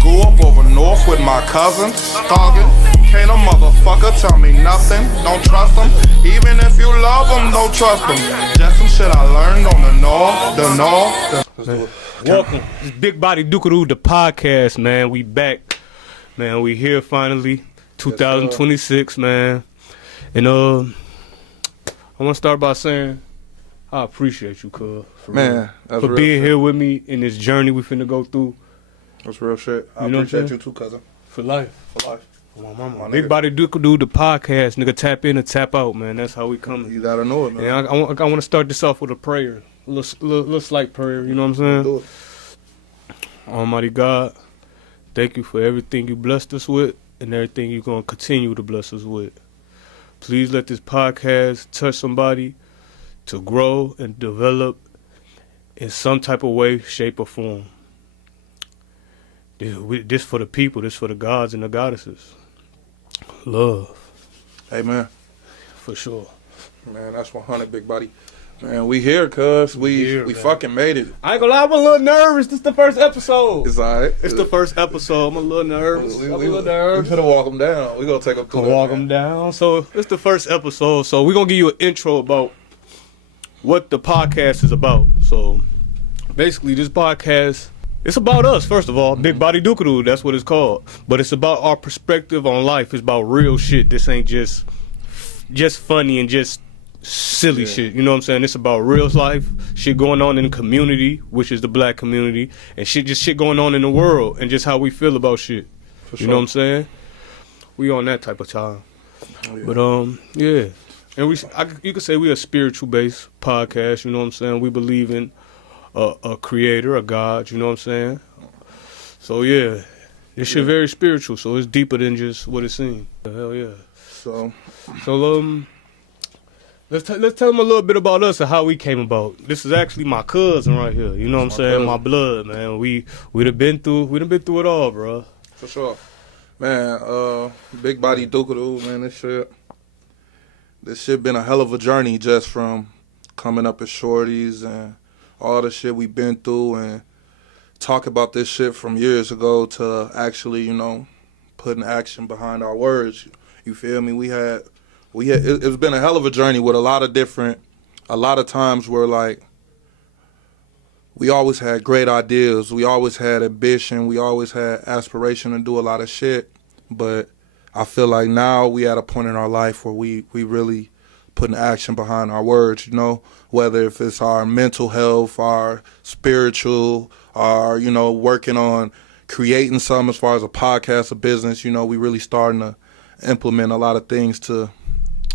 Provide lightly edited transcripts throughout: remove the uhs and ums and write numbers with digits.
Grew up over north with my cousins, thuggin'. Can't a motherfucker tell me nothing. Don't trust them. Even if you love them, don't trust them. Just some shit I learned on the north. Welcome. It's BigBody DukaDude, the podcast, man. We back. Man, we here finally. 2026, man. And I want to start by saying I appreciate you, cuz. Man, that's for real being shit. here with me in this journey we finna go through. That's real shit. I You know what I'm appreciate saying? you too, cousin. For life. For life. My mama. My nigga. BigBody DukaDude, the podcast. Nigga, tap in and tap out, man. That's how we coming. You gotta know it, man. And I want to start this off with a prayer. A little slight prayer, you know what I'm saying? Do it. Almighty God, thank you for everything you blessed us with and everything you're going to continue to bless us with. Please let this podcast touch somebody to grow and develop in some type of way, shape, or form. This for the people, this for the gods and the goddesses. Love. Amen. For sure. Man, that's 100, big buddy. Man, we here, cuz. We fucking made it. I ain't gonna lie, I'm a little nervous. This is the first episode. It's alright. It's the first episode. I'm a little nervous. We finna walk them down. We gonna take them through Walk them down. So it's the first episode. So we're gonna give you an intro about what the podcast is about. So basically, this podcast, it's about us. First of all, BigBody DukaDude. That's what it's called. But it's about our perspective on life. It's about real shit. This ain't just funny and just silly shit. You know what I'm saying? It's about real life shit going on in the community, which is the black community, and shit going on in the world, and just how we feel about shit. For You know what I'm saying? We on that type of time. Oh, yeah. But yeah, and you could say we a spiritual based podcast. You know what I'm saying? We believe in a creator, a God. You know what I'm saying? So yeah, this shit very spiritual. So it's deeper than just what it seems. Hell yeah. So let's tell them a little bit about us and how we came about. This is actually my cousin right here. You know what I'm saying? cousin. My blood, man. We done been through it all, bro. for sure. Man, big body DukaDude, man, this shit been a hell of a journey just from coming up as shorties and all the shit we been through and talk about this shit from years ago to actually, you know, putting action behind our words. You feel me? It's been a hell of a journey with a lot of times where like we always had great ideas, we always had ambition, we always had aspiration to do a lot of shit, but I feel like now we at a point in our life where we really putting action behind our words, you know, whether if it's our mental health, our spiritual, our, you know, working on creating something as far as a podcast, a business, you know, we really starting to implement a lot of things to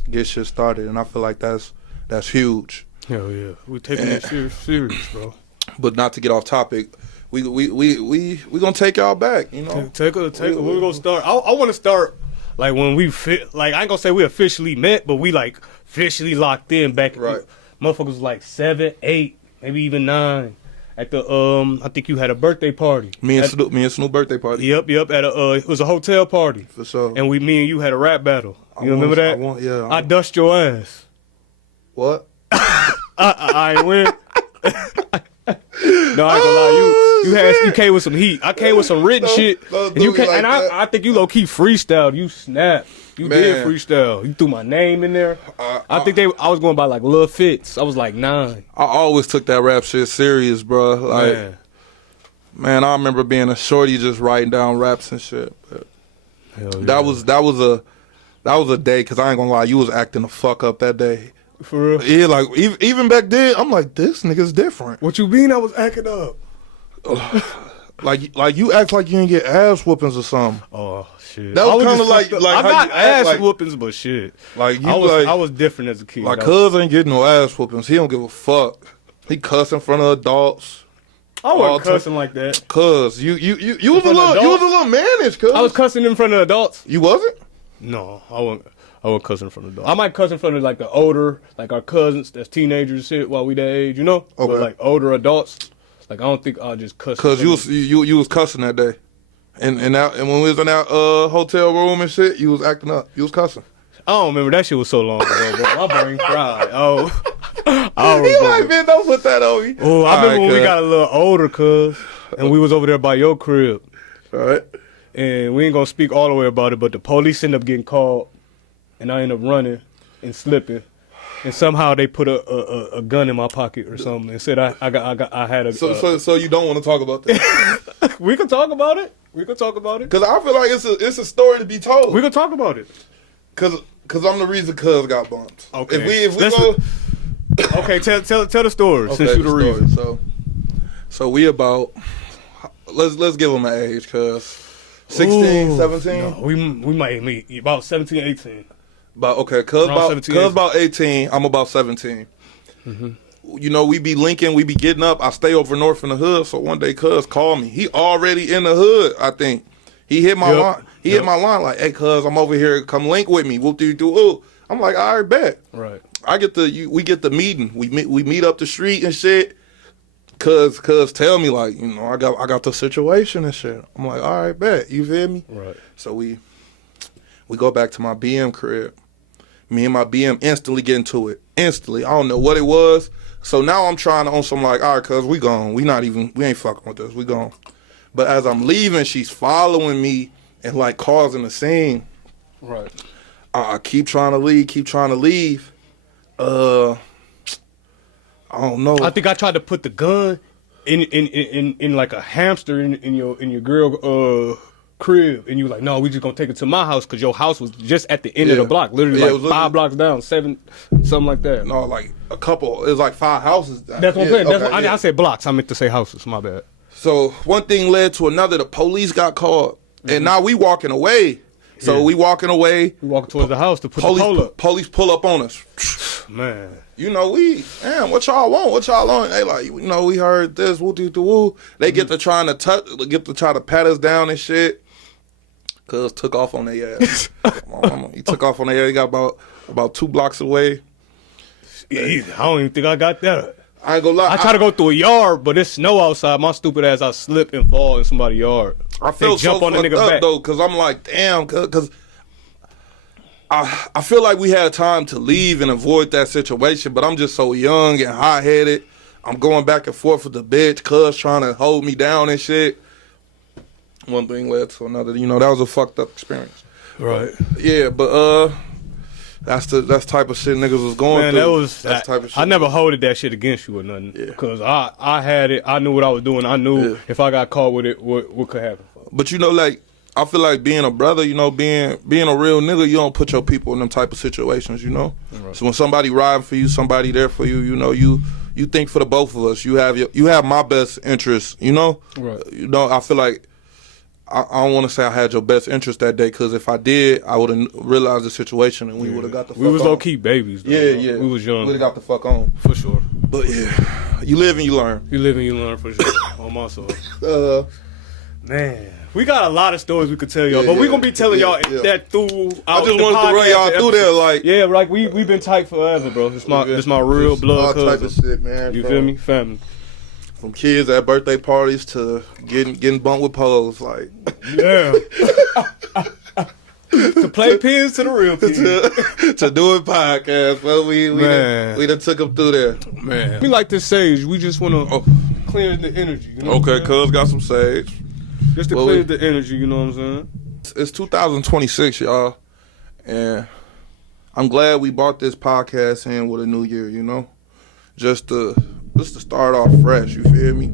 get shit started, and I feel like that's huge. Hell yeah, we taking it serious, bro. But not to get off topic, we gonna take y'all back, you know. Take it. We're gonna start. I want to start like when we like I ain't gonna say we officially met, but we like officially locked in back. Right. Motherfuckers was like 7, 8, maybe even 9. At the I think you had a birthday party. Me and Snoop birthday party. Yep. At it was a hotel party. For sure. And me and you had a rap battle. You remember that? I dust your ass. What? I ain't win. No, I ain't gonna lie. You came with some heat. I came with some written shit. And you came, and I think you low key freestyled. You snapped. You did freestyle. You threw my name in there. I think I was going by like Lil Fitz. I was like 9. I always took that rap shit serious, bro. Like, man, I remember being a shorty just writing down raps and shit. But that was a day, cause I ain't gonna lie, you was acting the fuck up that day. For real? Yeah, like even back then, I'm like, this nigga's different. What you mean I was acting up? like you act like you didn't get ass whoopings or something. Oh shit. That was kind of like I how got you ass like, whoopings, but shit. Like you I was different as a kid. Like cuz ain't getting no ass whoopings. He don't give a fuck. He cuss in front of adults. I wasn't cussing like that. Cuz you was a little mannish, cuz. I was cussing in front of adults. You wasn't? No, I wasn't cussing in front of adults. I might cuss in front of like the older, like our cousins that's teenagers and shit while we that age, you know? Okay. But like older adults, like I don't think I'll just cuss. Cuz you was cussing that day. And when we was in that hotel room and shit, you was acting up. You was cussing. I don't remember, that shit was so long ago, bro. My brain fried. He like, man, don't put that on me. Oh, I remember when we got a little older, cuz, and we was over there by your crib. Right. And we ain't gonna speak all the way about it, but the police end up getting called, and I end up running and slipping, and somehow they put a gun in my pocket or something and said I had a. So you don't want to talk about that? We can talk about it. Because I feel like it's a story to be told. We can talk about it. Because I'm the reason Cuz got bumped. Okay. If we go. Okay, tell the story Okay, since you the reason. So we about let's give them an age, cuz 16, 17. No, we might meet about 17, 18. Cuz Around about 18. I'm about 17. Mm-hmm. You know, we be linking, we be getting up. I stay over north in the hood, so one day Cuz called me. He already in the hood, I think. He hit my line. He hit my line like, "Hey, Cuz, I'm over here. Come link with me." Whoop-de-doo. I'm like, "All right, bet." Right. We get the meeting. We meet up the street and shit. Cuz tell me like, you know, I got the situation and shit. I'm like, all right, bet. You feel me? Right. So we go back to my BM crib. Me and my BM instantly get into it. Instantly. I don't know what it was. So now I'm trying on some like, all right, cuz we gone. We ain't fucking with this. We gone. But as I'm leaving, she's following me and like causing a scene. Right. I keep trying to leave. I don't know. I think I tried to put the gun in like a hamster in your girl crib, and you were like, no, we just gonna take it to my house because your house was just at the end of the block, literally like 5 blocks down, 7, something like that. No, like a couple. It was like 5 houses. That's what I'm saying. Okay, I said blocks. I meant to say houses. My bad. So one thing led to another. The police got called, and now we walking away. So we walking away. We walking towards the house to put the pole up. Police pull up on us. Man. You know, what y'all want? What y'all on? They like, you know, we heard this, woo. They get to try to pat us down and shit. Cuz took off on their ass. He took off on their ass. He got about 2 blocks away. Yeah, I don't even think I got that. I ain't gonna lie. I try to go through a yard, but it's snow outside. My stupid ass, I slip and fall in somebody's yard. I feel jump so on the fucked nigga up back. though, cause I'm like, damn, cause I feel like we had time to leave and avoid that situation, but I'm just so young and hot headed. I'm going back and forth with the bitch, cuz trying to hold me down and shit. One thing led to another. You know, that was a fucked up experience. Right. Yeah, but that's type of shit niggas was going through. That's type of shit. I never holded that shit against you or nothing. Yeah. Because I had it. I knew what I was doing. I knew if I got caught with it, what could happen. But you know, like, I feel like being a brother, you know, being a real nigga, you don't put your people in them type of situations, you know. Right. So when somebody riding for you, somebody there for you, you know, you think for the both of us. You have my best interest, you know. Right. You know, I feel like I don't want to say I had your best interest that day, because if I did, I would have realized the situation and we would have got the fuck on. We was low key babies, though. Yeah. We was young. We would have got the fuck on. For sure. But yeah, you live and you learn. You live and you learn, for sure. On my soul. Man. We got a lot of stories we could tell y'all, but we're going to be telling y'all that through. I just wanted to run y'all through there, like. Yeah, like we been tight forever, bro. This my real blood cousin. All type of shit, man. You feel me? Family. From kids at birthday parties to getting bumped with poles, like. Yeah. To play pins to the real pins. to doing podcasts, well, we done took them through there. Man. We like this sage. We just want to clear the energy. You know okay, cuz got some sage. Just to clear the energy, you know what I'm saying? It's 2026, y'all. And I'm glad we brought this podcast in with a new year, you know? Just to start off fresh, you feel me?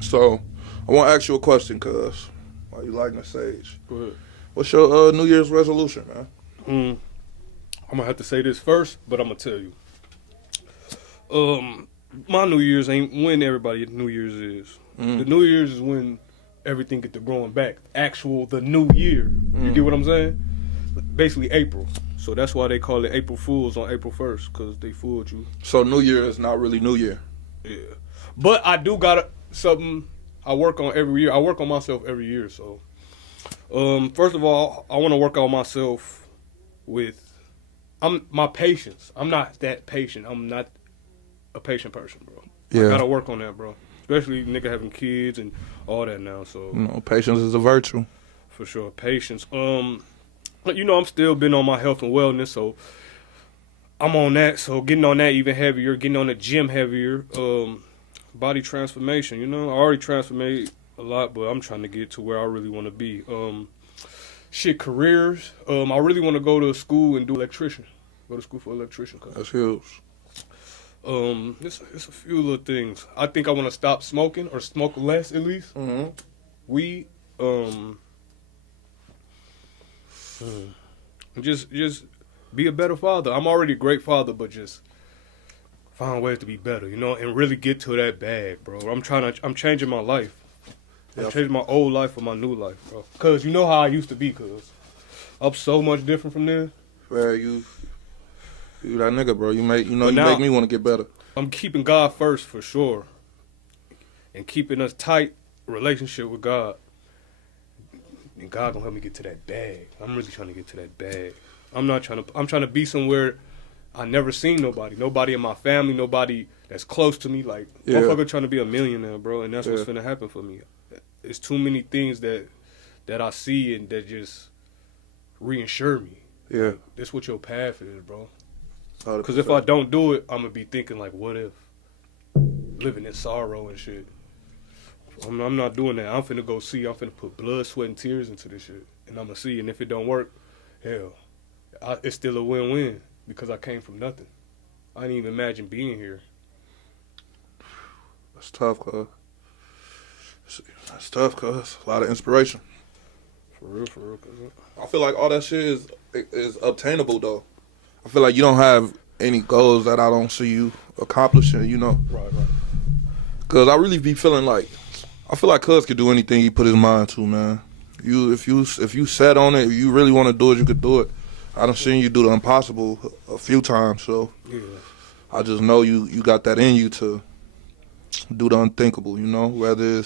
So, I want to ask you a question, cuz. Why you lighting the sage? Go ahead. What's your New Year's resolution, man? I'm going to have to say this first, but I'm going to tell you. My New Year's ain't when everybody New Year's is. The New Year's is when everything get to growing back. The new year. You get what I'm saying? Basically April. So that's why they call it April Fools on April 1st, because they fooled you. So New Year is not really New Year. Yeah. But I do got something I work on every year. I work on myself every year, so. First of all, I want to work on myself with my patience. I'm not that patient. I'm not a patient person, bro. Yeah. I got to work on that, bro. Especially nigga having kids and all that now, so. You know, patience is a virtue. For sure, patience. But you know, I'm still been on my health and wellness, so I'm on that. So getting on that even heavier, getting on the gym heavier. Body transformation, you know. I already a lot, but I'm trying to get to where I really want to be. Careers. I really want to go to school and do electrician. Go to school for electrician. That's huge. It's a few little things. I think I want to stop smoking or smoke less at least. Mm-hmm. Weed. Just be a better father. I'm already a great father, but just find ways to be better, you know, and really get to that bag, bro. I'm changing my life. I'm changing my old life for my new life, bro. Cause you know how I used to be, cause I'm so much different from there. Well, you that nigga, bro. You make me want to get better. I'm keeping God first for sure, and keeping a tight relationship with God. And God gonna help me get to that bag. I'm really trying to get to that bag. I'm trying to be somewhere I never seen nobody. Nobody in my family, nobody that's close to me. Like, motherfucker trying to be a millionaire, bro. And that's what's finna happen for me. It's too many things that I see and that just reinsure me. Yeah. Like, this what your path is, bro. 100%. Because if I don't do it, I'm gonna be thinking like, what if? Living in sorrow and shit. I'm not doing that. I'm finna go see. I'm finna put blood, sweat, and tears into this shit. And I'm gonna see. And if it don't work, hell, it's still a win-win because I came from nothing. I didn't even imagine being here. That's tough, cuz. That's tough, cuz. A lot of inspiration. For real, cuz. I feel like all that shit is obtainable, though. I feel like you don't have any goals that I don't see you accomplishing, you know? Right. Because I really be feeling like, I feel like cuz could do anything he put his mind to, man. If you set on it, if you really want to do it, you could do it. I done seen you do the impossible a few times, so Yeah. I just know you got that in you to do the unthinkable, you know? Whether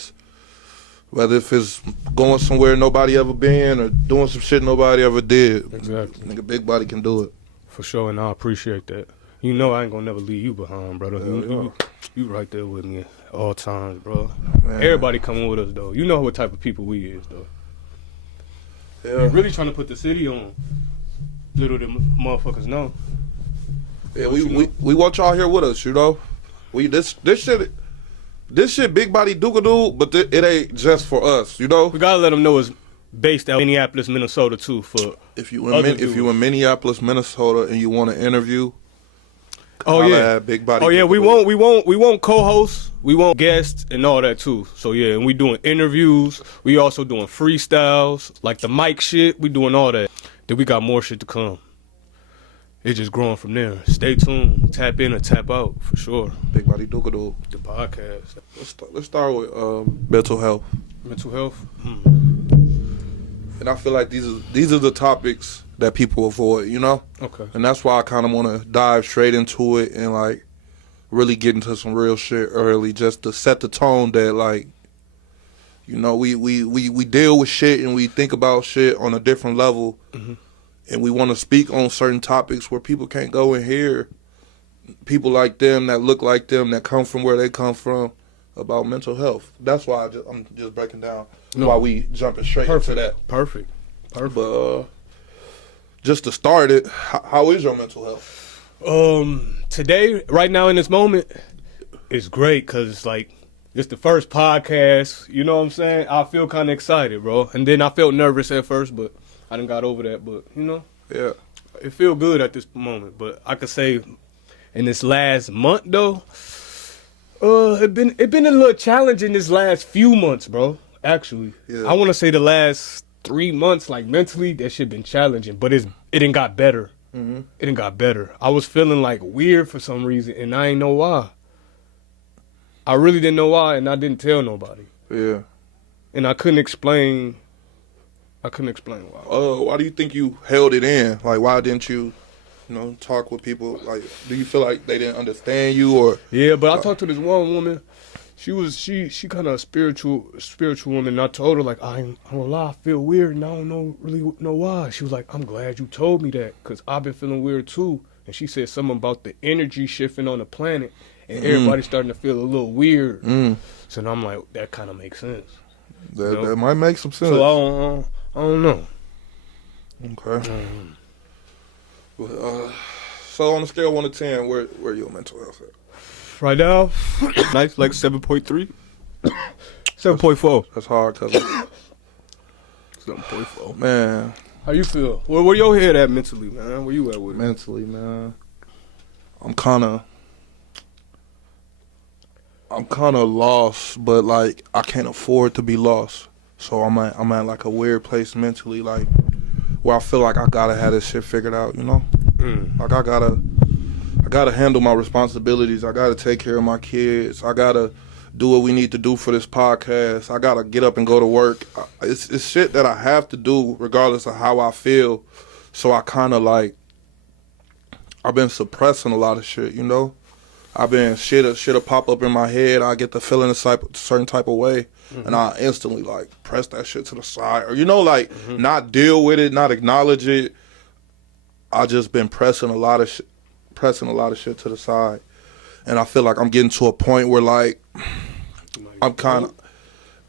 if it's going somewhere nobody ever been or doing some shit nobody ever did. Exactly. Nigga, BigBody can do it. For sure, and I appreciate that. You know I ain't gonna never leave you behind, brother. You right there with me at all times, bro. Man. Everybody coming with us, though. You know what type of people we is, though. Yeah. We're really trying to put the city on. Little them motherfuckers know. Yeah, we want y'all here with us, you know. This shit BigBody DukaDude, but it ain't just for us, you know. We gotta let them know it's based out of Minneapolis, Minnesota, too. For if you in Minneapolis, Minnesota, and you want to interview, BigBody. Oh yeah, we won't co-hosts, we won't guests and all that too. So yeah, and we doing interviews. We also doing freestyles, like the mic shit. We doing all that. Then we got more shit to come. It's just growing from there. Stay tuned. Tap in or tap out for sure. BigBody DukaDude. The podcast. Let's start with mental health. Mental health. And I feel like these are the topics that people avoid, you know? Okay. And that's why I kind of want to dive straight into it and, like, really get into some real shit early just to set the tone that, like, you know, we deal with shit and we think about shit on a different level. Mm-hmm. And we want to speak on certain topics where people can't go and hear people like them, that look like them, that come from where they come from about mental health. That's why I'm just breaking down why we jumping straight into that. Perfect. But just to start it, how is your mental health? Today, right now in this moment, it's great because it's like, it's the first podcast, you know what I'm saying? I feel kind of excited, bro. And then I felt nervous at first, but I done got over that. But, you know, yeah, it feel good at this moment. But I could say in this last month, though, it been a little challenging this last few months, bro, actually. Yeah. I want to say the last 3 months, like mentally, that shit been challenging. But it done got better. Mm-hmm. It done got better. I was feeling like weird for some reason, and I ain't know why. I really didn't know why, and I didn't tell nobody. Yeah. And I couldn't explain why. Why do you think you held it in? Like, why didn't you, talk with people? Like, do you feel like they didn't understand you, or? Yeah, but I talked to this one woman. She kind of a spiritual woman. And I told her, like, I don't lie, I feel weird, and I don't really know why. She was like, I'm glad you told me that, because I've been feeling weird too. And she said something about the energy shifting on the planet. And everybody's starting to feel a little weird. So now I'm like, that kind of makes sense. That might make some sense. So I don't know. Okay. So on a scale of 1 to 10, where your mental health at? Right now, nice, like 7.3. 7.4. That's hard, cuz. 7.4. Man, How you feel? Where your head at mentally, man? Where you at with it? mentally, man, I'm kind of lost, but like I can't afford to be lost. So I'm at like a weird place mentally, like where I feel like I gotta have this shit figured out, you know? Like I gotta handle my responsibilities. I gotta take care of my kids. I gotta do what we need to do for this podcast. I gotta get up and go to work. It's shit that I have to do regardless of how I feel. So I kind of like, I've been suppressing a lot of shit, you know? I've been shit'll pop up in my head. I get the feeling a certain type of way, and I instantly like press that shit to the side, or you know, like not deal with it, not acknowledge it. I just been pressing a lot of shit to the side, and I feel like I'm getting to a point where like I'm kind of.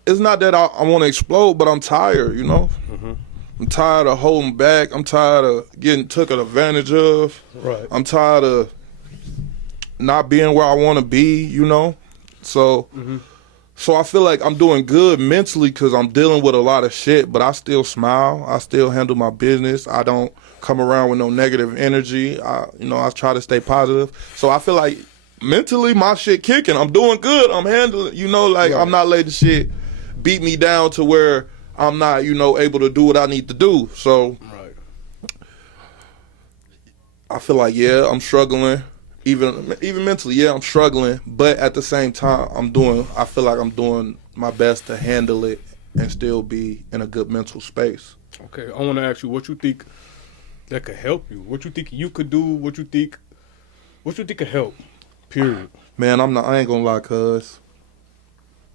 It's not that I want to explode, but I'm tired, you know. I'm tired of holding back. I'm tired of getting taken advantage of. Right. I'm tired of not being where I want to be, you know? So I feel like I'm doing good mentally because I'm dealing with a lot of shit, but I still smile. I still handle my business. I don't come around with no negative energy. I try to stay positive. So I feel like mentally my shit kicking. I'm doing good. I'm handling, like I'm not letting shit beat me down to where I'm not, able to do what I need to do. So I feel like, yeah, I'm struggling. Even mentally, yeah, I'm struggling, but at the same time, I feel like I'm doing my best to handle it and still be in a good mental space. Okay, I want to ask you what you think that could help you. What you think you could do? What you think could help? Period. Man, I ain't gonna lie, cuz.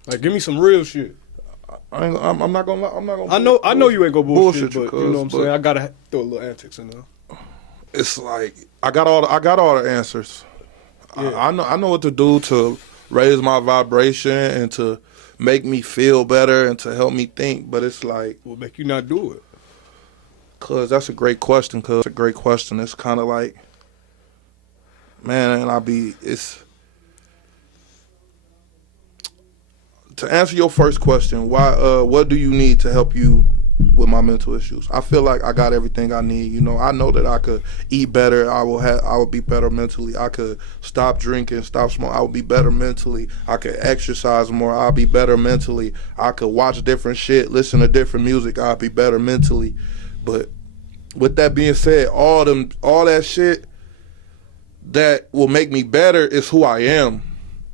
Like, give me some real shit. I'm not gonna lie. I'm not gonna. I know you ain't gonna bullshit, but cuz, you know what I'm saying. I gotta throw a little antics in there. It's like I got all the answers. Yeah. I know what to do to raise my vibration and to make me feel better and to help me think, but it's like, what make you not do it? Cuz that's a great question. It's kind of like, man, and to answer your first question, why what do you need to help you with my mental issues? I feel like I got everything I need. I know that I could eat better. I will be better mentally. I could stop drinking, stop smoking. I would be better mentally. I could exercise more. I'll be better mentally. I could watch different shit, listen to different music. I'll be better mentally. But with that being said, all that shit that will make me better is who I am.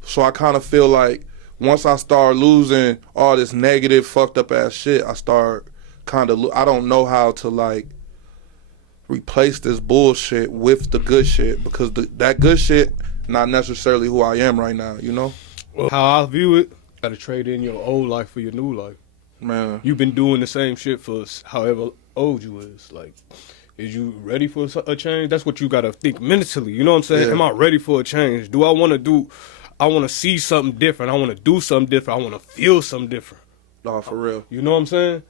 So I kind of feel like once I start losing all this negative, fucked up ass shit, I start I don't know how to like replace this bullshit with the good shit, because that good shit not necessarily who I am right now, Well, how I view it, gotta trade in your old life for your new life. Man, You've been doing the same shit for however old you is. Like, is you ready for a change? That's what you gotta think mentally. You know what I'm saying? Yeah. Am I ready for a change? I want to see something different. I want to do something different. I want to feel something different. no, for real. You know what I'm saying?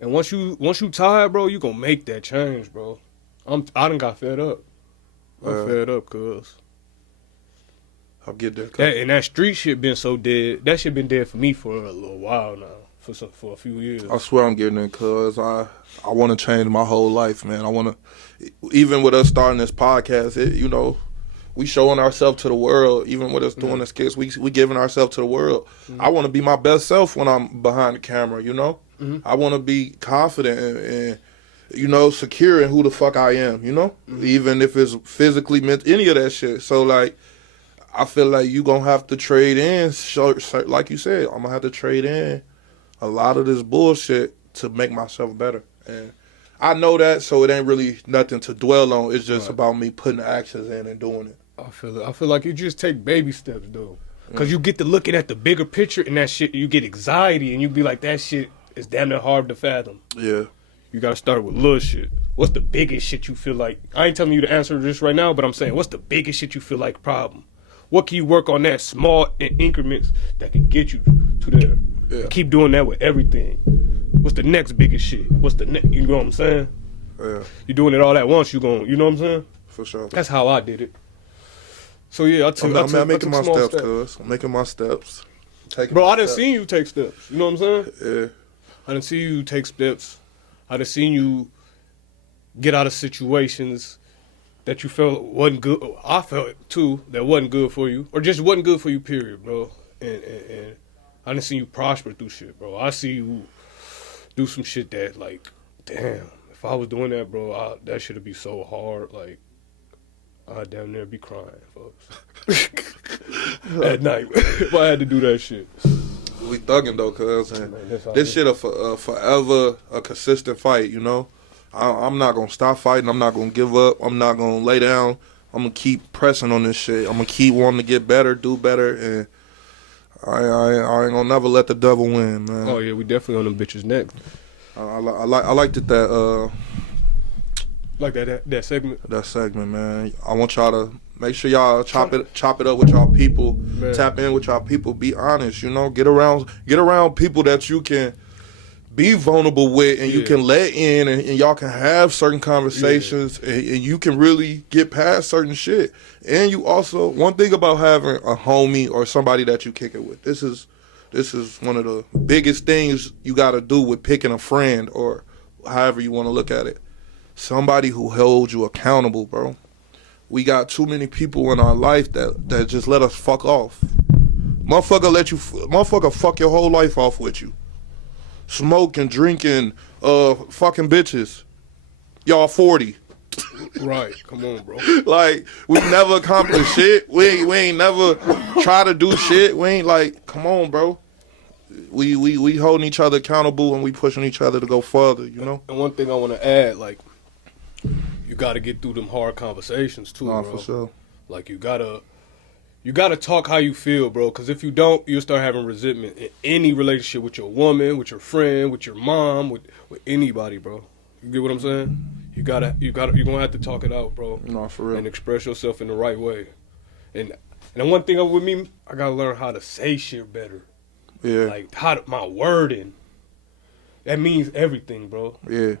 And once you tired, bro, you gonna make that change, bro. I done got fed up. I'm fed up, cuz. I'll get there. And that street shit been so dead. That shit been dead for me for a little while now. For a few years. I swear I'm getting it, cuz I want to change my whole life, man. I want to, even with us starting this podcast, we showing ourselves to the world. Even with us doing this skits, we giving ourselves to the world. I want to be my best self when I'm behind the camera, I want to be confident and secure in who the fuck I am, even if it's physically, any of that shit. So like, I feel like you gonna have to trade in, like you said, I'm gonna have to trade in a lot of this bullshit to make myself better. And I know that, so it ain't really nothing to dwell on. It's just about me putting the actions in and doing it. I feel like you just take baby steps, though. Because you get to looking at the bigger picture and that shit, you get anxiety and you be like, that shit is damn near hard to fathom. Yeah. You got to start with little shit. What's the biggest shit you feel like? I ain't telling you to answer this right now, but I'm saying, what's the biggest shit you feel like problem? What can you work on that small increments that can get you to there? Yeah. Keep doing that with everything. What's the next biggest shit? What's the next? You know what I'm saying? Yeah. You doing it all at once, you know what I'm saying? For sure. That's how I did it. So yeah, I'm making my steps, cuz. I'm making my steps. taking. Bro, I done seen you take steps. You know what I'm saying? Yeah. I done seen you take steps. I done seen you get out of situations that you felt wasn't good. I felt too that wasn't good for you, or just wasn't good for you. Period, bro. And I done seen you prosper through shit, bro. I see you do some shit that, like, damn. If I was doing that, bro, that should be so hard. Like, I'd damn near be crying, folks. At night, if I had to do that shit. We thugging though, cuz this shit a forever a consistent fight, you know. I'm not gonna stop fighting. I'm not gonna give up. I'm not gonna lay down. I'm gonna keep pressing on this shit. I'm gonna keep wanting to get better, do better, and I ain't gonna never let the devil win, man. Oh yeah, we definitely on them bitches next. I liked it that like that segment. That segment, man. I want y'all to make sure y'all chop it up with y'all people. Man. Tap in with y'all people. Be honest, you know. Get around people that you can be vulnerable with, and you can let in, and y'all can have certain conversations, and you can really get past certain shit. And you also, one thing about having a homie or somebody that you kick it with, this is one of the biggest things you got to do with picking a friend, or however you want to look at it. Somebody who holds you accountable, bro. We got too many people in our life that just let us fuck off. Motherfucker fuck your whole life off with you. Smoking, drinking, fucking bitches. Y'all 40. Right, come on, bro. Like, we never accomplished shit. We ain't never try to do shit. We ain't like, come on, bro. We holding each other accountable, and we pushing each other to go further, you know? And one thing I want to add, like, you got to get through them hard conversations too, bro. For sure. Like, you gotta talk how you feel, bro. Because if you don't, you'll start having resentment in any relationship with your woman, with your friend, with your mom, with anybody, bro. You get what I'm saying? You're gonna have to talk it out, bro. No, for real. And express yourself in the right way. And one thing with me, I gotta learn how to say shit better. Yeah. Like my wording. That means everything, bro. Yeah.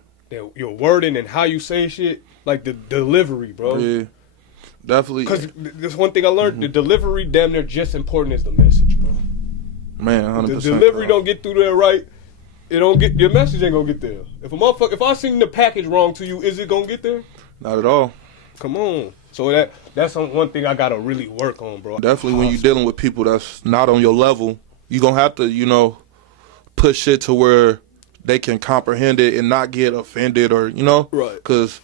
Your wording and how you say shit, like the delivery, bro. Yeah. Definitely. Because there's one thing I learned: the delivery damn near just important as the message, bro. Man, 100%. The delivery don't get through there right. Your message ain't gonna get there. If I sing the package wrong to you, is it gonna get there? Not at all. Come on. So that's one thing I gotta really work on, bro. Definitely, when you're dealing with people that's not on your level, you gonna have to, you know, put shit to where they can comprehend it and not get offended, or, you know, right? Because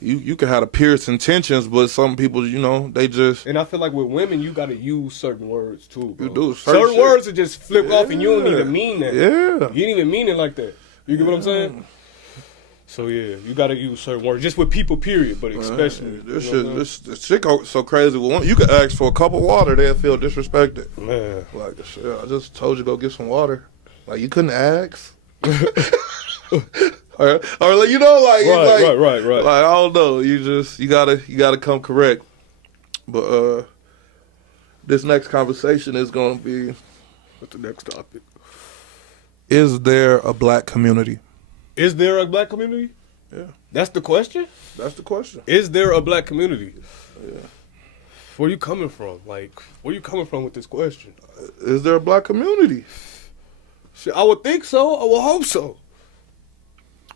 you can have the purest intentions, but some people, you know, they just. And I feel like with women, you got to use certain words too, bro. You do. Certain words are just flip off, and you don't even mean that. Yeah. You didn't even mean it like that. You get what I'm saying? So yeah, you got to use certain words just with people, period. But especially this shit go so crazy. Well, you could ask for a cup of water, they'll feel disrespected. Man, like, shit, I just told you to go get some water. Like, you couldn't ask. or like, you know, like, right. Like, I don't know. You gotta come correct. But this next conversation is gonna be, what's the next topic? Is there a black community? Is there a black community? Yeah. That's the question? That's the question. Is there a black community? Yeah. Where you coming from? Like, where you coming from with this question? Is there a black community? Shit, I would think so. I would hope so.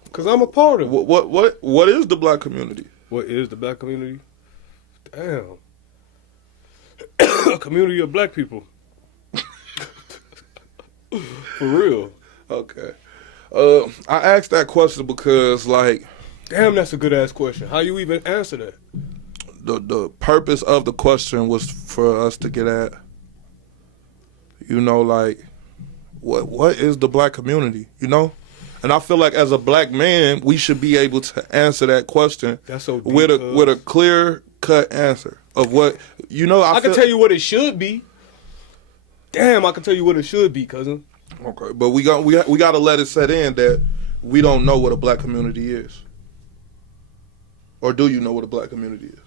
Because I'm a part of it. What is the black community? What is the black community? Damn. A community of black people. For real. Okay. I asked that question because, like... Damn, that's a good-ass question. How you even answer that? The purpose of the question was for us to get at, you know, like, what is the black community, you know? And I feel like as a black man, we should be able to answer that question with a clear-cut answer of what, you know. I can tell you what it should be. Damn, I can tell you what it should be, cousin. Okay, but we got to let it set in that we don't know what a black community is. Or do you know what a black community is?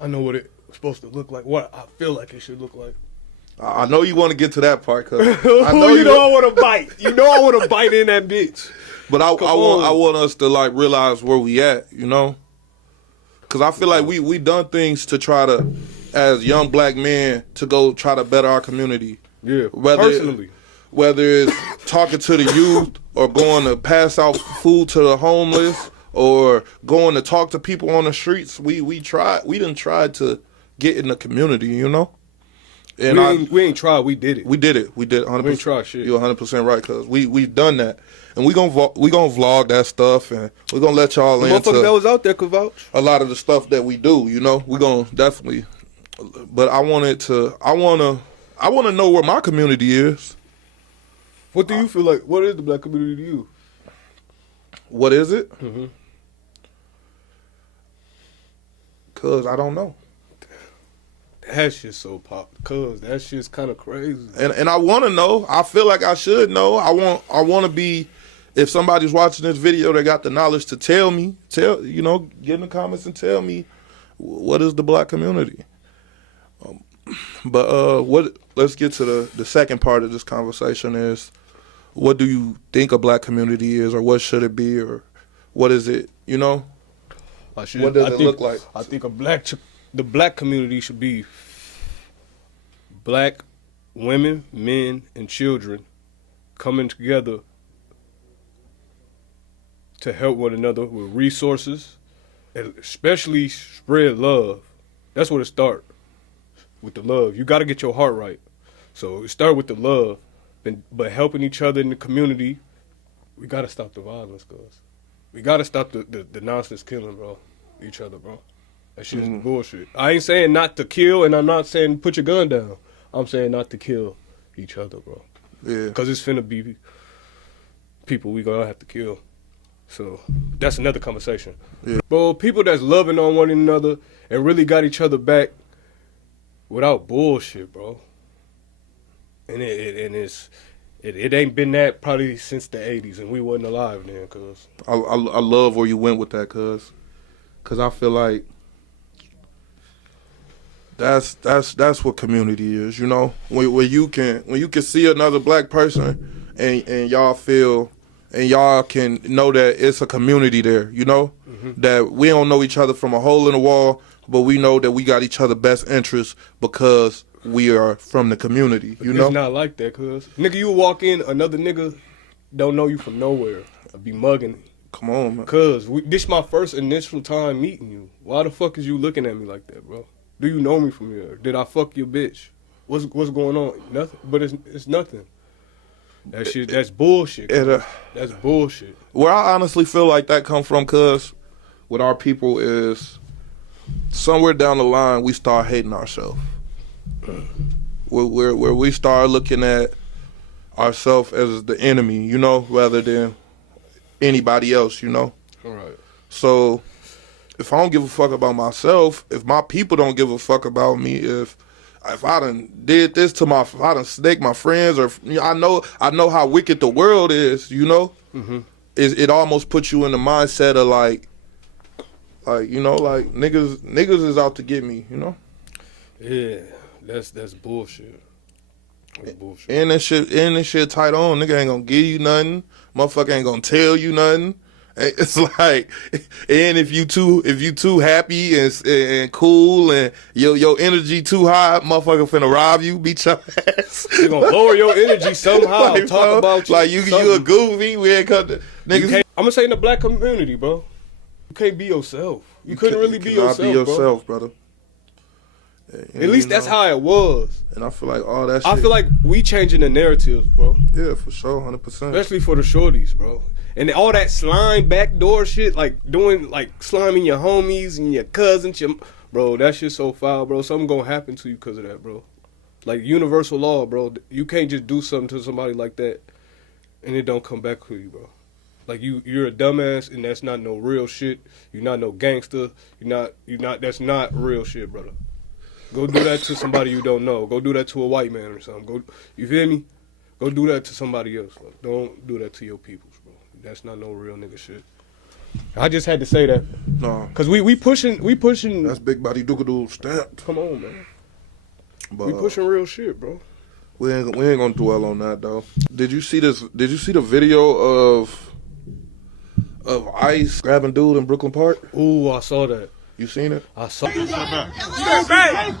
I know what it's supposed to look like. What I feel like it should look like. I know you want to get to that part, cause I know I want to bite. You know I want to bite in that bitch. But I want us to, like, realize where we at, you know? Because I feel like we done things to try to, as young black men, to go try to better our community. Yeah, Whether personally. Whether it's talking to the youth or going to pass out food to the homeless or going to talk to people on the streets, we didn't try to get in the community, you know? And we ain't tried, we did it. We did it. We did 100%. We ain't tried shit. You're 100% right, cuz we've done that. And we gonna vlog that stuff, and we're gonna let y'all The into motherfuckers that was out there could vouch. a lot of the stuff that we do, you know? We're gonna definitely, but I wanna know where my community is. What do you feel like? What is the black community to you? What is it? Mm-hmm. Cuz I don't know. That shit's so pop. Cuz that shit's kind of crazy. And I want to know. I feel like I should know. I want to be, if somebody's watching this video, they got the knowledge to tell me, get in the comments and tell me what is the black community. Let's get to the second part of this conversation is, what do you think a black community is, or what should it be, or what is it, you know? What does it look like? I think the black community should be black women, men, and children coming together to help one another with resources, and especially spread love. That's where it starts, with the love. You got to get your heart right. So it start with the love, but helping each other in the community. We got to stop the violence, cuz. We got to stop the nonsense killing, bro. Each other, bro. That shit is bullshit. I ain't saying not to kill, and I'm not saying put your gun down. I'm saying not to kill each other, bro. Yeah. Because it's finna be people we gonna have to kill. So that's another conversation. Yeah. Bro, people that's loving on one another and really got each other back without bullshit, bro. And it ain't been that probably since the 80s, and we wasn't alive then, cuz. I love where you went with that, cuz I feel like that's what community is, you know. When you can see another black person and y'all feel and y'all can know that it's a community there, you know, that we don't know each other from a hole in the wall, but we know that we got each other best interests because we are from the community, you know. It's not like that, cuz. Nigga, you walk in, another nigga don't know you from nowhere. I be mugging. Come on, man. Cuz, this my first initial time meeting you. Why the fuck is you looking at me like that, bro? Do you know me from here? Did I fuck your bitch? What's going on? Nothing. But it's nothing. That shit, that's bullshit. That's bullshit. Where I honestly feel like that come from, cuz, with our people is somewhere down the line we start hating ourselves. Where we start looking at ourselves as the enemy, you know, rather than anybody else, you know. All right. So if I don't give a fuck about myself, if my people don't give a fuck about me, if I done did this to if I done snaked my friends, or I know how wicked the world is, you know. It almost puts you in the mindset of like you know, like niggas is out to get me, you know. Yeah, that's bullshit. That's bullshit. And this shit tight on. Nigga ain't gonna give you nothing. Motherfucker ain't gonna tell you nothing. It's like, and if you too happy and cool and your energy too high, motherfucker finna rob you, beat your ass. You gonna lower your energy somehow, like, talk bro, about you. Like you a goofy. We ain't cut the niggas. I'm gonna say in the black community, bro, you can't be yourself. You couldn't really be yourself, be yourself, brother. At least that's how it was. And I feel like all that shit. I feel like we changing the narratives, bro. Yeah, for sure, 100%. Especially for the shorties, bro. And all that slime backdoor shit, like doing like sliming your homies and your cousins, bro, that shit's so foul, bro. Something gonna happen to you because of that, bro. Like universal law, bro. You can't just do something to somebody like that and it don't come back to you, bro. Like you're a dumbass and that's not no real shit. You're not no gangster. You're not. That's not real shit, brother. Go do that to somebody you don't know. Go do that to a white man or something. You feel me? Go do that to somebody else. Bro. Don't do that to your peoples, bro. That's not no real nigga shit. I just had to say that. No. Cause we pushing. That's BigBody DukaDude stamped. Come on, man. But, we pushing real shit, bro. We ain't gonna dwell on that though. Did you see this? Did you see the video of Ice grabbing dude in Brooklyn Park? Ooh, I saw that. You seen it? I saw. Stay back. Stay back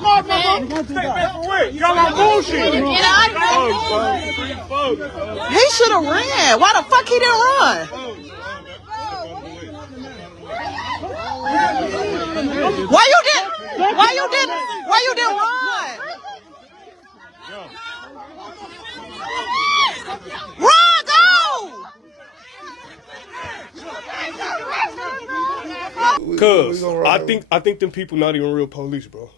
for what? Y'all on bullshit. He should have ran. Why the fuck he didn't run? Why you didn't run? Run, go! Cause I think them people not even real police, bro.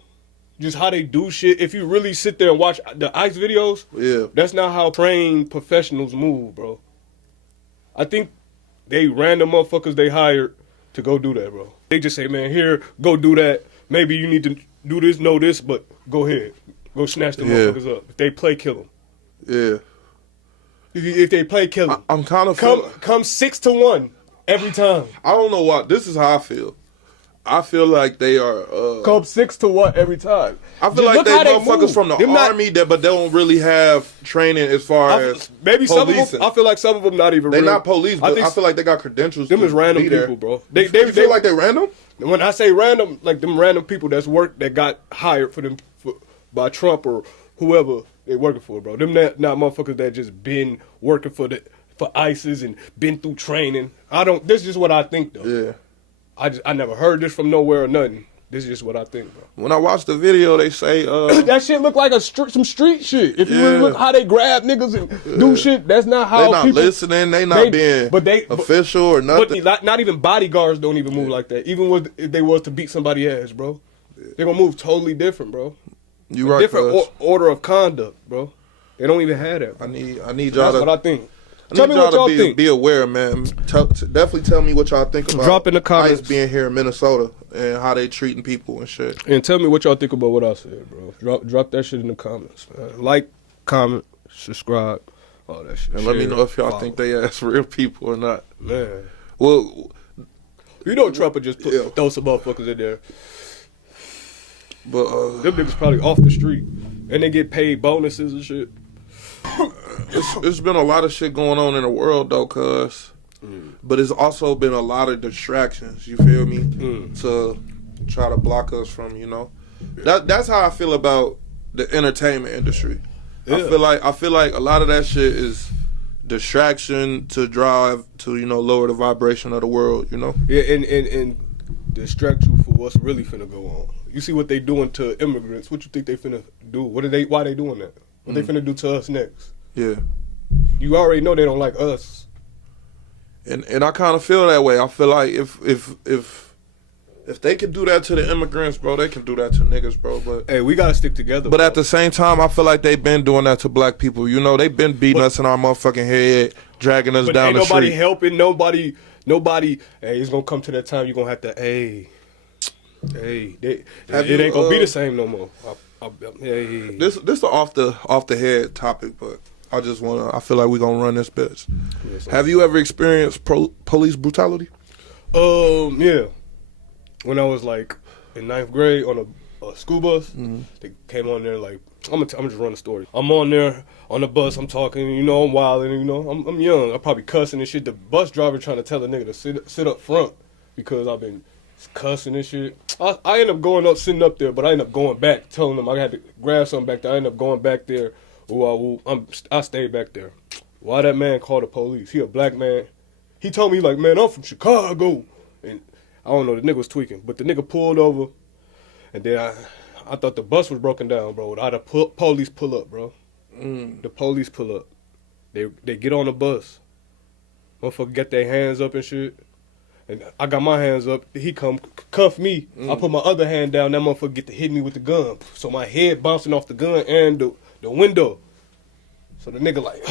Just how they do shit. If you really sit there and watch the ICE videos, that's not how trained professionals move, bro. I think they random motherfuckers they hired to go do that, bro. They just say, man, here, go do that. Maybe you need to do this, know this, but go ahead. Go snatch the motherfuckers up. If they play, kill them. Yeah. If they play, kill them. I'm kind of come 6-1 every time. I don't know why. This is how I feel. I feel like they are. Come 6-1 every time. I feel like they motherfuckers from the army, but they don't really have training as far as maybe policing. Some of them. I feel like some of them not even. They're real. not police, but I feel like they got credentials. Them is random people, bro. They feel like they random. When I say random, like them random people that got hired for them by Trump or whoever they working for, bro. Them not motherfuckers that just been working for ISIS and been through training. This is just what I think though. Yeah. I never heard this from nowhere or nothing. This is just what I think, bro. When I watched the video, they say that shit look like some street shit. If you really look how they grab niggas and do shit, that's not how they not people listening. They not being official or nothing. But not even bodyguards don't even move like that. Even if they was to beat somebody ass, bro, they gonna move totally different, bro. You right? Different order of conduct, bro. They don't even have that, bro. I need y'all. That's what I think. Tell me what y'all think. Be aware, man. Definitely tell me what y'all think about Drop in the comments. ICE being here in Minnesota and how they treating people and shit. And tell me what y'all think about what I said, bro. Drop that shit in the comments, man. Like, comment, subscribe, all that shit. And let me know if y'all think they ass real people or not. Man. Well, you know Trump would just throw some motherfuckers in there. But them niggas probably off the street. And they get paid bonuses and shit. It's been a lot of shit going on in the world though, but it's also been a lot of distractions. You feel me? To try to block us from, that's how I feel about the entertainment industry. Yeah. I feel like a lot of that shit is distraction to drive to lower the vibration of the world. Yeah, and distract you for what's really finna go on. You see what they doing to immigrants. What you think they finna do? Why they doing that? What they finna do to us next? Yeah. You already know they don't like us. And I kind of feel that way. I feel like if they can do that to the immigrants, bro, they can do that to niggas, bro. But hey, we gotta stick together. But at the same time, I feel like they've been doing that to black people. They've been beating us in our motherfucking head, dragging us down the street. Nobody helping. Nobody. Hey, it's gonna come to that time. You're gonna have to. It ain't gonna be the same no more. This is off the head topic, but I feel like we're gonna run this bitch. Yes, have you ever experienced police brutality? Yeah. When I was like in 9th grade on a school bus, they came on there like, I'm just run a story. I'm on there on the bus, I'm talking, I'm wild, and I'm young. I'm probably cussing and shit. The bus driver trying to tell the nigga to sit up front because I've been cussing and shit. I end up sitting up there, but I end up going back, telling them I had to grab something back there. I end up going back there. I stayed back there. Why that man called the police? He a black man. He told me like, man, I'm from Chicago. And I don't know, the nigga was tweaking. But the nigga pulled over. And then I thought the bus was broken down, bro. The police pull up, bro. The police pull up. They get on the bus. Motherfucker get their hands up and shit. And I got my hands up. He come cuff me. I put my other hand down. That motherfucker get to hit me with the gun. So my head bouncing off the gun and the window. So the nigga like,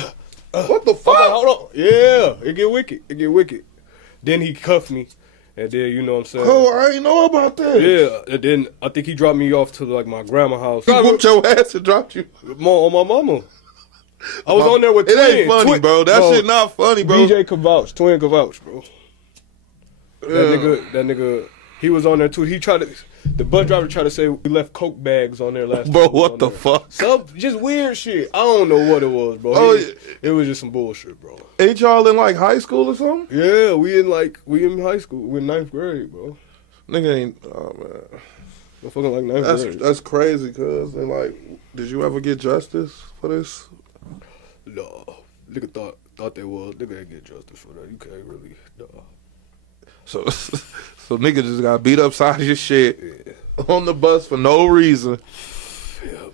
what the fuck? Like, hold on. Yeah, it get wicked. Then he cuffed me. And then, you know what I'm saying? Oh, I ain't know about that. Yeah, and then I think he dropped me off to like my grandma's house. He whooped your ass and dropped you? On my mama. I was on there with Twin. It ain't funny, bro. That shit not funny, bro. DJ can vouch. Twin can vouch, bro. That nigga, he was on there too. The bus driver tried to say we left Coke bags on there last bro, time. what the fuck? Some just weird shit. I don't know what it was, bro. It was just some bullshit, bro. Ain't y'all in like high school or something? Yeah, we in high school. We in 9th grade, bro. Nigga ain't. Oh man. Motherfucker like ninth grade. That's crazy, cuz. They like, did you ever get justice for this? No. Nigga thought they was. Nigga ain't get justice for that. You can't really. No. So nigga just got beat upside his shit on the bus for no reason. Yeah.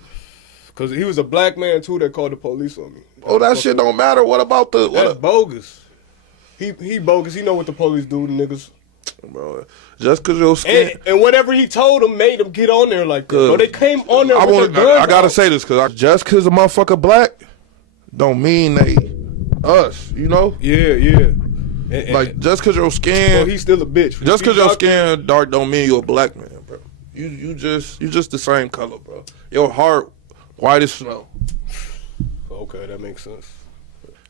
Cause he was a black man too that called the police on me. Oh, that shit don't matter. What about the? That's bogus. He bogus. He know what the police do to niggas. Bro, just cause your skin. And whatever he told them made them get on there like that. Bro, they came on there with their guns I gotta out. say this, cause just cause a motherfucker black, don't mean they us. You know? Yeah. Like just cause your skin. Bro, he's still a bitch. Just cause your skin dark don't mean you a black man, bro. You just the same color, bro. Your heart white as snow. Okay, that makes sense.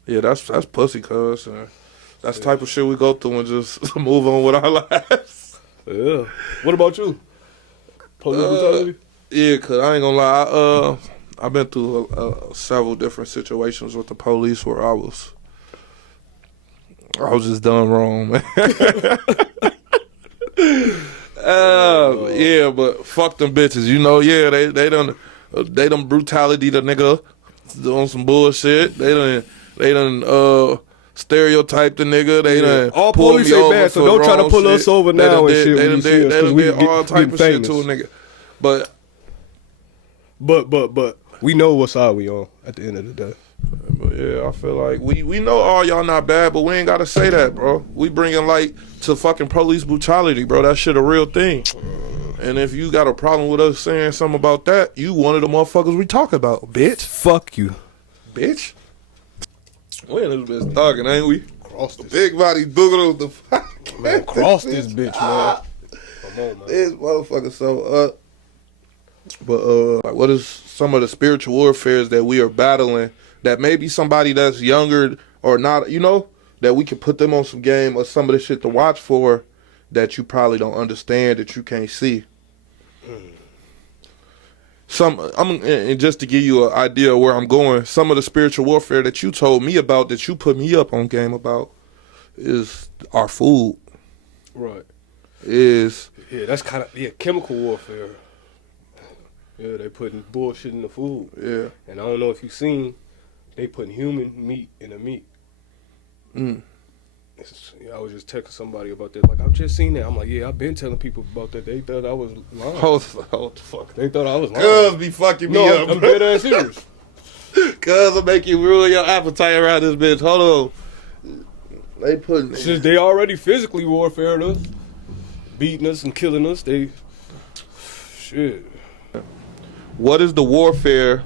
Yeah, that's pussy, cuz. That's the type of shit we go through and just move on with our lives. Yeah. What about you? Police brutality? Yeah, cuz I ain't gonna lie. I've been through several different situations with the police where I was just done wrong, man. Yeah, but fuck them bitches, you know. Yeah, they done brutality the nigga on some bullshit. They done stereotype the nigga. They done all pull police me ain't over bad, so for don't try to wrong pull shit. us over now and shit. They when done you see us, 'cause did we all type of shit to a nigga. But we know what side we on at the end of the day. But yeah, I feel like we know all y'all not bad, but we ain't gotta say that, bro. We bringing light to fucking police brutality, bro. That shit a real thing. And if you got a problem with us saying something about that, you one of the motherfuckers we talk about, bitch. Fuck you. Bitch. We in this bitch talking, ain't we? Cross this. BigBody DukaDude the fuck. Man, cross this bitch, man. Come on, man. This motherfucker so But like, what is some of the spiritual warfares that we are battling that maybe somebody that's younger or not, you know, that we can put them on some game or some of the shit to watch for that you probably don't understand, that you can't see? And just to give you an idea of where I'm going, some of the spiritual warfare that you told me about, that you put me up on game about, is our food. Right. Yeah, that's kind of chemical warfare. Yeah, they putting bullshit in the food. Yeah. And I don't know if you seen, they putting human meat in the meat. I was just texting somebody about that. Like, I've just seen that. I'm like, yeah, I've been telling people about that. They thought I was lying. Oh, fuck. They thought I was lying. Cuz be fucking me up. I'm dead ass serious. Cuz will make you ruin your appetite around this bitch. Hold on. They putting Since they already physically warfared us, beating us and killing us, shit. What is the warfare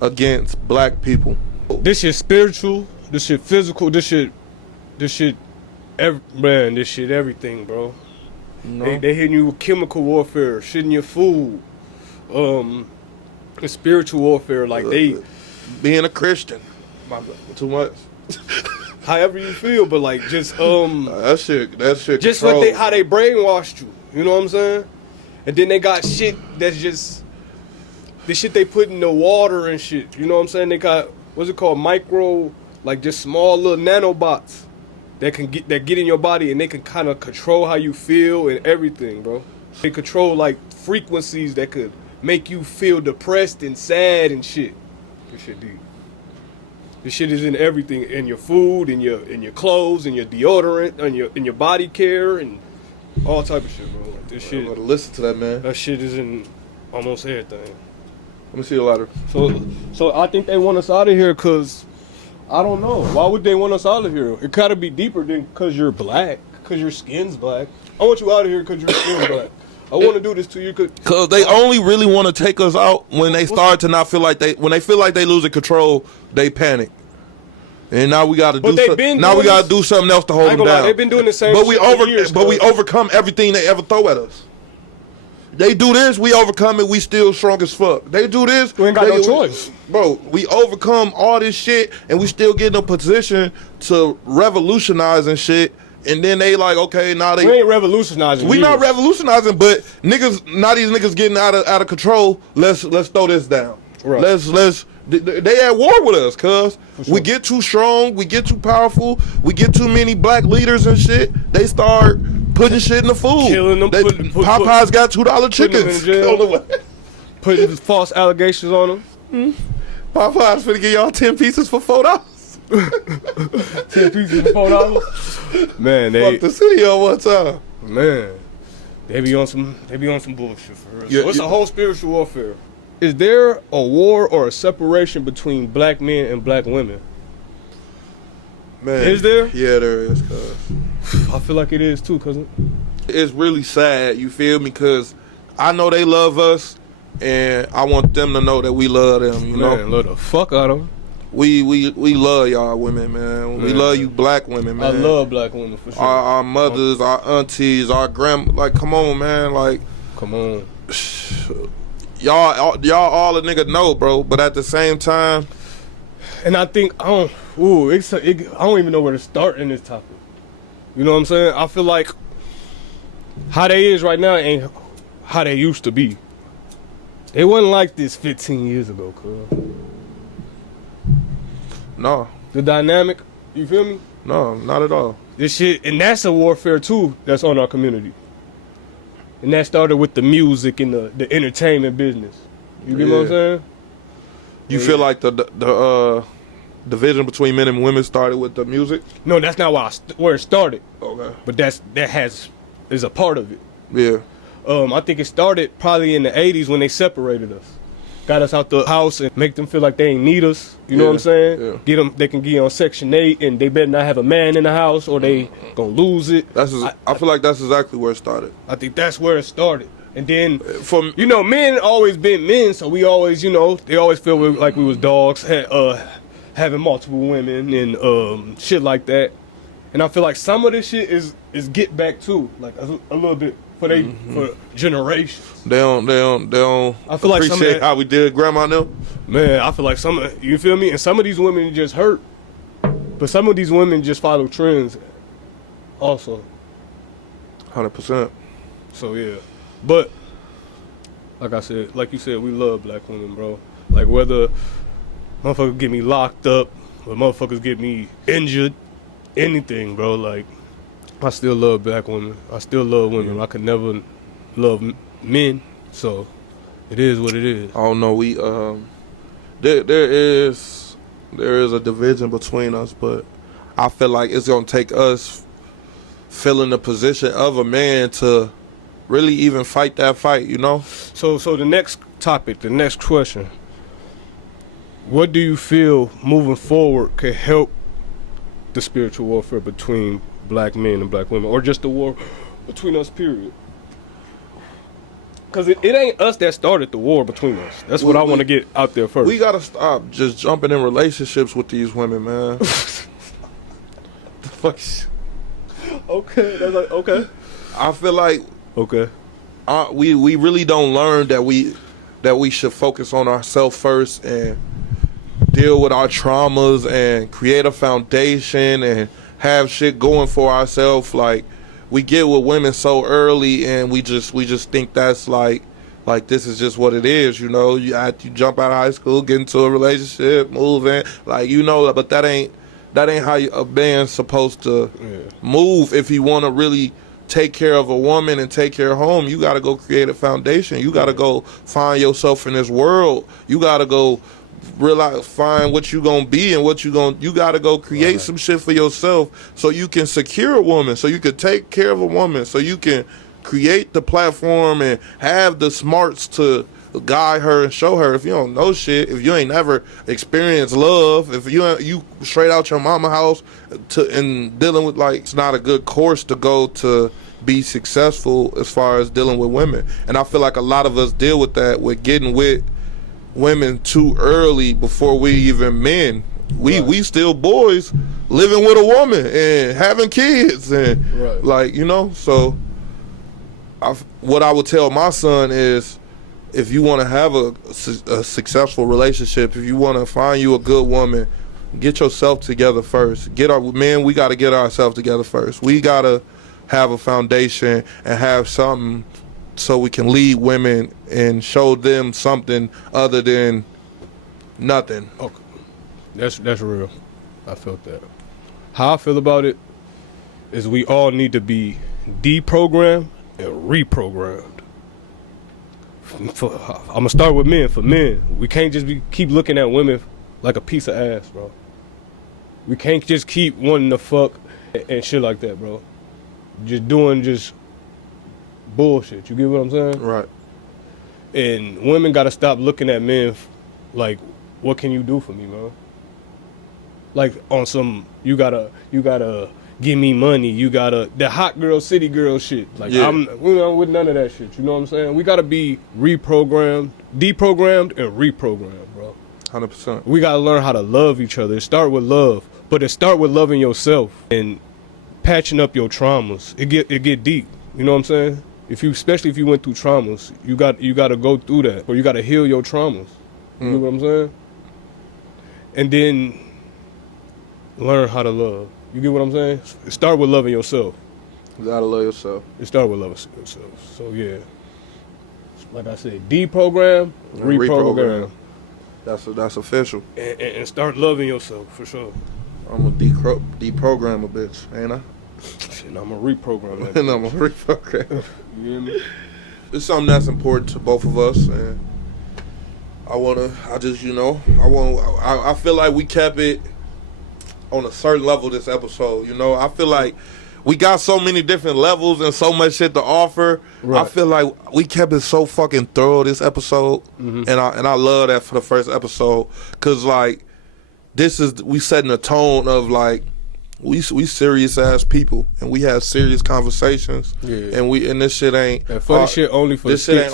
against black people? This shit spiritual, this shit physical, this shit everything, bro. No. They hitting you with chemical warfare, shit in your food, the spiritual warfare, like being a Christian. Too much. however you feel, but like just that shit just control. what how they brainwashed you. You know what I'm saying? And then they got shit that's just the shit they put in the water and shit. You know what I'm saying? They got what's it called, micro, like just small little nanobots that get in your body, and they can kind of control how you feel and everything, bro. They control like frequencies that could make you feel depressed and sad and shit. This shit deep. This shit is in everything, in your food, in your clothes, in your deodorant, in your body care, and all type of shit, bro. Like this shit. I'm gonna listen to that, man. That shit is in almost everything. Let me see the lighter. So I think they want us out of here because I don't know. Why would they want us out of here? It gotta be deeper than because you're black, because your skin's black. I want you out of here because your skin's black. I want to do this to you because they only really want to take us out when they start to not feel like when they feel like they losing control, they panic. And now we got to do something. Now we got to do something else to hold them down. They've been doing the same. But shit we overcome everything they ever throw at us. They do this, we overcome it, we still strong as fuck. They do this, we ain't got no choice. Bro, we overcome all this shit and we still get in a position to revolutionize and shit. And then they like, okay, now they... We ain't revolutionizing. We not revolutionizing, but niggas, now these niggas getting out of control. Let's throw this down. Right. They at war with us, cuz. Sure. We get too strong, we get too powerful, we get too many black leaders and shit. They start putting shit in the food. Killing them, Popeyes got $2 chickens. Putting false allegations on them. Popeyes finna give y'all 10 pieces for $4. 10 pieces for $4. Man, they fuck the city on one time. Man, they be on some bullshit for real. Yeah, So it's a whole spiritual warfare. Is there a war or a separation between black men and black women? Man, is there? Yeah, there is. Cause I feel like it is too, cousin. it's really sad. You feel me? Cause I know they love us, and I want them to know that we love them. You know, love the fuck out of them. We love y'all women, man. We love you black women, man. I love black women for sure. Our mothers, our aunties, our grandma. Like, come on, man. Like, come on. Y'all all a nigga know, bro. But at the same time, and I think I don't even know where to start in this topic. You know what I'm saying? I feel like how they is right now ain't how they used to be. They wasn't like this 15 years ago, cuz. no. The dynamic, you feel me? No, not at all. This shit, and that's a warfare too that's on our community. And that started with the music and the entertainment business. You get what I'm saying? You feel like the division between men and women started with the music? No, that's not where it started. Okay. But is a part of it. Yeah. I think it started probably in the 80s when they separated us. Got us out the house and make them feel like they ain't need us. You know what I'm saying? Yeah. They can get on Section 8 and they better not have a man in the house or they gonna lose it. I feel like that's exactly where it started. I think that's where it started. And then, From men always been men, so we always, they always feel like we was dogs, having multiple women and shit like that. And I feel like some of this shit is get back too, like a little bit for generations. They don't I feel like appreciate how we did grandma now. Man, I feel like you feel me? And some of these women just hurt, but some of these women just follow trends also. 100%. So yeah, but like you said, we love black women, bro. Like whether motherfuckers get me locked up or motherfuckers get me injured, anything, bro. Like I still love black women. I still love women. I could never love men. So it is what it is. I don't know. We there is a division between us, but I feel like it's gonna take us filling the position of a man to really even fight that fight. You know. So the next topic, the next question. What do you feel moving forward could help the spiritual warfare between black men and black women, or just the war between us, period? Because it ain't us that started the war between us. That's what I want to get out there first. We gotta stop just jumping in relationships with these women, man. The fuck? Okay, that's like, okay. I feel like okay. We really don't learn that we should focus on ourselves first and deal with our traumas and create a foundation and have shit going for ourselves. Like, we get with women so early and we just think that's like this is just what it is, you know. You jump out of high school, get into a relationship, move in, like, you know, but that ain't how a man's supposed to move. If you want to really take care of a woman and take care of home, you got to go create a foundation. You got to go find yourself in this world. You got to go realize, find what you gonna be and you gotta go create some shit for yourself so you can secure a woman, so you can take care of a woman, so you can create the platform and have the smarts to guide her and show her. If you don't know shit, if you ain't never experienced love, if you straight out your mama house and dealing with, like, it's not a good course to go to be successful as far as dealing with women. And I feel like a lot of us deal with that, with getting with women too early before we even men. We still boys living with a woman and having kids and like, you know. So what I would tell my son is, if you want to have a successful relationship, if you want to find you a good woman, get yourself together first. We got to get ourselves together first. We got to have a foundation and have something so we can lead women and show them something other than nothing. Okay, that's real. I felt that. How I feel about it is we all need to be deprogrammed and reprogrammed. I'm gonna start with men. For men, we can't just keep looking at women like a piece of ass, bro. We can't just keep wanting to fuck and shit like that, bro. Just doing bullshit. You get what I'm saying? Right. And women gotta stop looking at men like, what can you do for me, bro? Like on some, you gotta give me money. You gotta the hot girl, city girl shit. Like we're not with none of that shit. You know what I'm saying? We gotta be deprogrammed, and reprogrammed, bro. 100%. We gotta learn how to love each other. It start with love, but it start with loving yourself and patching up your traumas. It get deep. You know what I'm saying? Especially if you went through traumas, you got to go through that, or you got to heal your traumas. You know what I'm saying? And then learn how to love. You get what I'm saying? Start with loving yourself. You gotta love yourself. It start with loving yourself. So yeah, like I said, deprogram, reprogram. That's official. And start loving yourself for sure. I'm gonna deprogram a bitch, ain't I? Shit, I'm gonna reprogram that. And I'm gonna reprogram. You hear me? It's something that's important to both of us, and I feel like we kept it on a certain level this episode. You know, I feel like we got so many different levels and so much shit to offer. Right. I feel like we kept it so fucking thorough this episode, and I love that for the first episode, cause like we setting a tone of like we serious ass people, and we have serious conversations, and this shit ain't that funny shit only for this shit ain't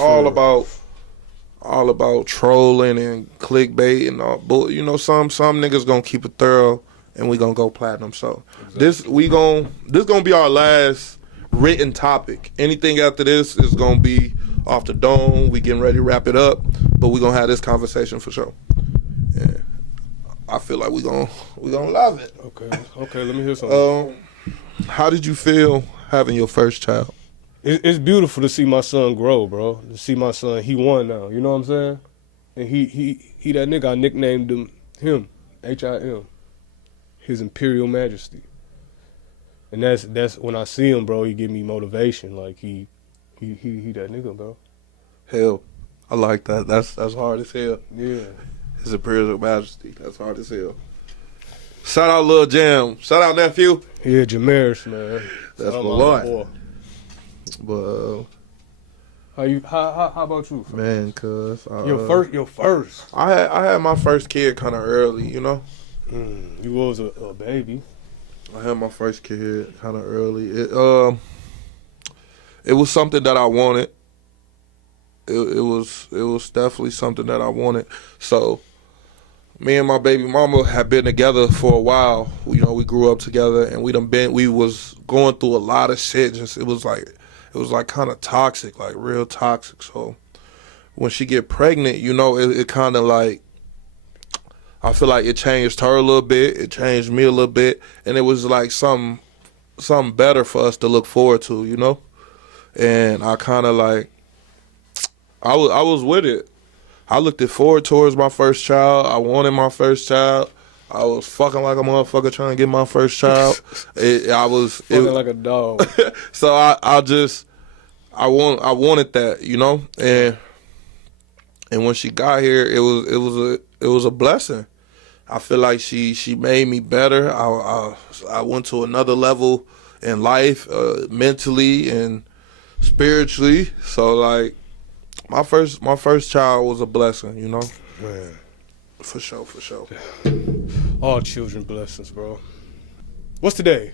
all about trolling and clickbait and all. But you know, some niggas gonna keep it thorough, and we gonna go platinum. So this gonna be our last written topic. Anything after this is gonna be off the dome. We getting ready to wrap it up, but we gonna have this conversation for sure. Yeah, I feel like we gonna love it. Okay. Let me hear something. How did you feel having your first child? It's beautiful to see my son grow, bro. To see my son, he won now. You know what I'm saying? And he that nigga, I nicknamed him HIM, His Imperial Majesty. And that's when I see him, bro. He give me motivation. Like he that nigga, bro. Hell, I like that. That's hard as hell. Yeah. His Imperial Majesty. That's hard as hell. Shout out Lil Jam. Shout out nephew. Yeah, Jamaris, man. That's my boy. But how about you? Man, cuz your first. I had my first kid kind of early, you know. You was a baby. I had my first kid kind of early. It was something that I wanted. It was definitely something that I wanted. So me and my baby mama had been together for a while. You know, we grew up together, and we was going through a lot of shit. Just it was like kind of toxic, like real toxic. So when she get pregnant, you know, it kind of like, I feel like it changed her a little bit. It changed me a little bit, and it was like something better for us to look forward to, you know. And I kind of like, I was with it. I looked forward towards my first child. I wanted my first child. I was fucking like a motherfucker trying to get my first child. I was fucking like a dog. So I wanted that, you know. And when she got here, it was a blessing. I feel like she made me better. I went to another level in life, mentally and spiritually. So like my first child was a blessing, you know. Man. For sure. All children blessings, bro. What's today?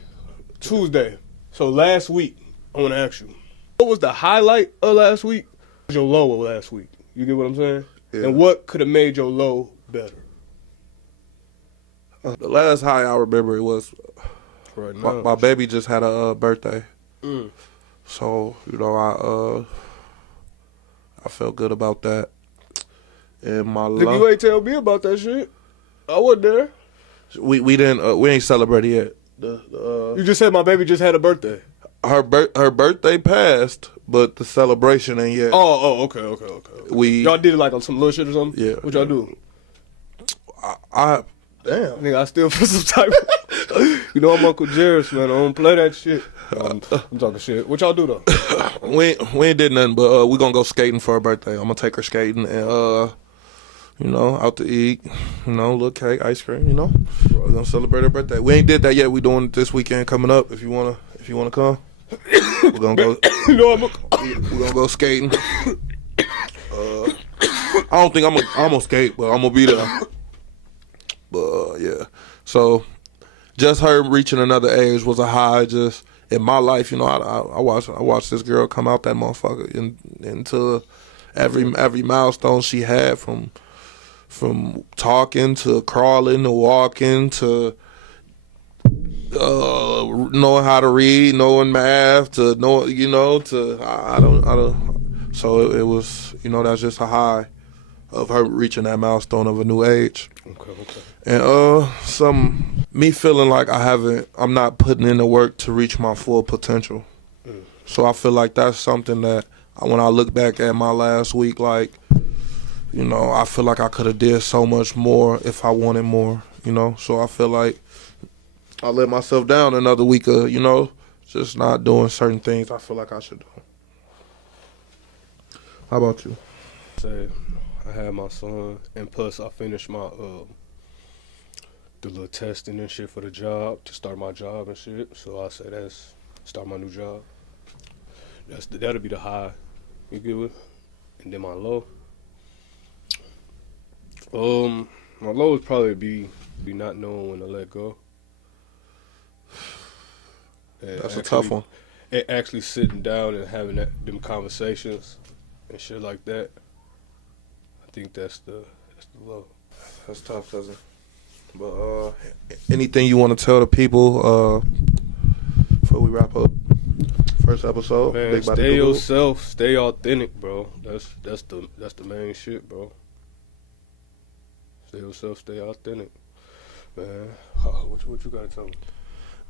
Tuesday. So last week, I want to ask you, what was the highlight of last week? What was your low of last week? You get what I'm saying? Yeah. And what could have made your low better? The last high I remember, it was right now. My baby just had a birthday. So, you know, I felt good about that. And my low, you ain't tell me about that shit. I wasn't there. We ain't celebrated yet. You just said my baby just had a birthday. Her birthday passed, but the celebration ain't yet. Oh, okay. Y'all did it like on some little shit or something? Yeah. What y'all do? I damn. Nigga, I still feel some type of... You know I'm Uncle Jerris, man. I don't play that shit. I'm talking shit. What y'all do though? We ain't did nothing, but we gonna go skating for her birthday. I'm gonna take her skating and you know, out to eat, you know, little cake, ice cream, you know. We're gonna celebrate her birthday. We ain't did that yet. We doing it this weekend coming up. If you wanna come, we're gonna go. You know We're gonna go skating. I don't think I'm gonna skate, but I'm gonna be there. But yeah, so just her reaching another age was a high. Just in my life, you know, I watched this girl come out that motherfucker into every milestone she had from talking to crawling to walking to knowing how to read, knowing math, to know, you know, to I don't. So it was, you know, that's just a high of her reaching that milestone of a new age. Okay. And me feeling like I'm not putting in the work to reach my full potential. So I feel like that's something that when I look back at my last week, like, you know, I feel like I could have did so much more if I wanted more, you know. So I feel like I let myself down another week of, you know, just not doing certain things I feel like I should do. How about you? Say, I had my son, and plus I finished my the little testing and shit for the job to start my job and shit. So I say start my new job. That'll be the high. You get it? And then my low. My low would probably be not knowing when to let go. And That's a tough one. And actually sitting down and having them conversations and shit like that. I think that's the low. That's tough, cousin. But anything you want to tell the people before we wrap up first episode? Man, Big Body stay DukaDude. yourself, stay authentic, bro. That's the main shit, bro. Stay yourself, stay authentic, man. What you gotta tell me?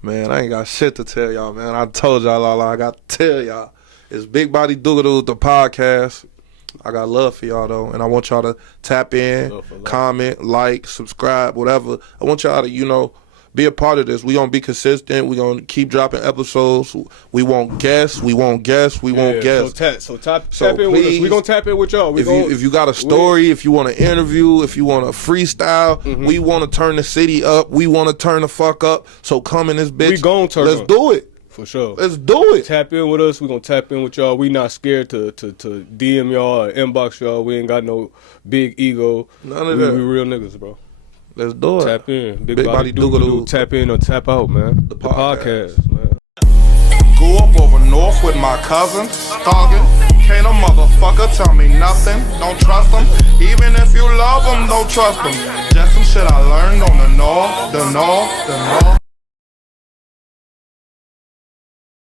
Man, I ain't got shit to tell y'all, man. I told y'all all I got to tell y'all. It's BigBody DukaDude, the podcast. I got love for y'all, though, and I want y'all to tap in, comment, like, subscribe, whatever. I want y'all to, you know, be a part of this. We gonna be consistent. We gonna keep dropping episodes. We won't guess. So tap in with us. We gonna tap in with y'all. If you got a story, if you want to interview, if you want to freestyle, we want to turn the city up. We want to turn the fuck up. So come in this bitch. We gon' turn Let's up. do it. For sure. Let's do it. Tap in with us. We gonna tap in with y'all. We not scared to DM y'all or inbox y'all. We ain't got no big ego. None of that. We real niggas, bro. Let's do it. Tap in. BigBody BigBody DukaDude. Tap in or tap out, man. The The podcast. podcast, man. Grew up over north with my cousins, thuggin'. Can't a motherfucker tell me nothing. Don't trust them. Even if you love them, don't trust them. Just some shit I learned on the north.